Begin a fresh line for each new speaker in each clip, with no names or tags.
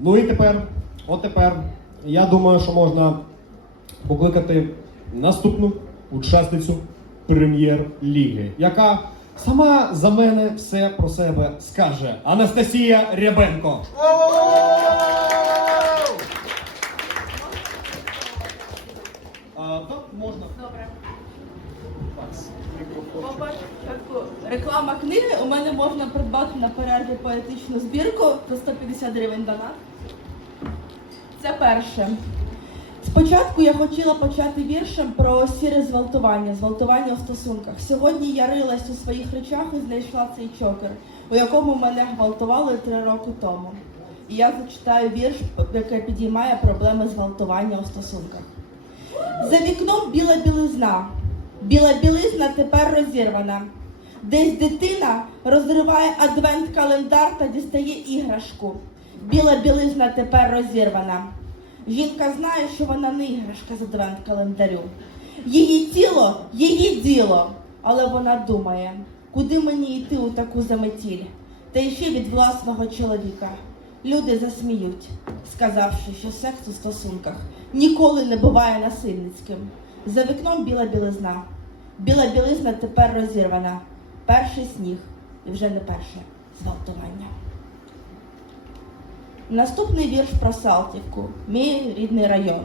Ну і тепер, от тепер, я думаю, що можна покликати наступну учасницю прем'єр-ліги, яка сама за мене все про себе скаже. Анастасія Рябенко. А, так, можна.
Добре.
Мікрофон.
Реклама книги. У мене можна придбати на перерві поетичну збірку за 150 гривень донат. Це перше. Спочатку я хотіла почати віршем про сіре зґвалтування, зґвалтування у стосунках. Сьогодні я рилась у своїх речах і знайшла цей чокер, у якому мене гвалтували три роки тому. І я зачитаю вірш, який підіймає проблеми зґвалтування у стосунках. За вікном біла білизна. Біла білизна тепер розірвана. Десь дитина розриває адвент-календар та дістає іграшку. Біла білизна тепер розірвана. Жінка знає, що вона не іграшка з адвент-календарю. Її тіло, її діло. Але вона думає, куди мені йти у таку заметіль, та ще від власного чоловіка. Люди засміють, сказавши, що секс у стосунках ніколи не буває насильницьким. За вікном біла білизна. Біла білизна тепер розірвана. Перший сніг і вже не перше зґвалтування. Наступний вірш про Салтівку, мій рідний район.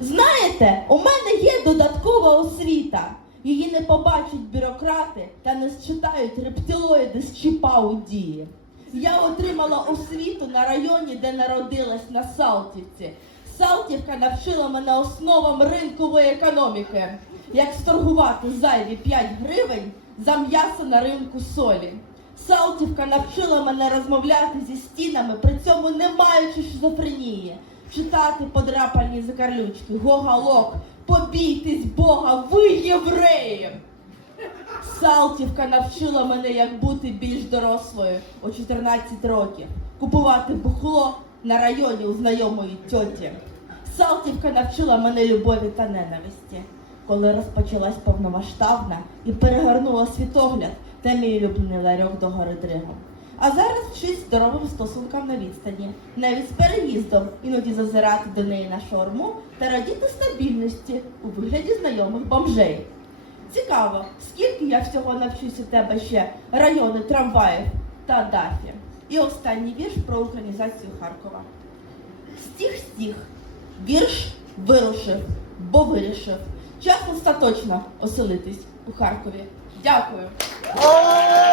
Знаєте, у мене є додаткова освіта. Її не побачать бюрократи та не считають рептилоїди з чіпа у дії. Я отримала освіту на районі, де народилась на Салтівці. Салтівка навчила мене основам ринкової економіки, як сторгувати зайві 5 гривень за м'ясо на ринку солі. Салтівка навчила мене розмовляти зі стінами, при цьому не маючи шизофренії, читати подрапані закарлючки, гогалок, побійтесь Бога, ви євреї! Салтівка навчила мене, як бути більш дорослою у 14 років, купувати бухло на районі у знайомої тьоті. Салтівка навчила мене любові та ненависті, коли розпочалась повномасштабна і перегорнула світогляд та мій улюблений ларьок до гори Дригом. А зараз вчить здоровим стосункам на відстані, навіть з переїздом, іноді зазирати до неї на шаурму та радіти стабільності у вигляді знайомих бомжей. Цікаво, скільки я всього навчусь у тебе ще райони трамваїв та дафі. І останній вірш про українізацію Харкова. Стіг, вірш вирушив, бо вирішив. Час остаточно оселитись у Харкові. Дякую.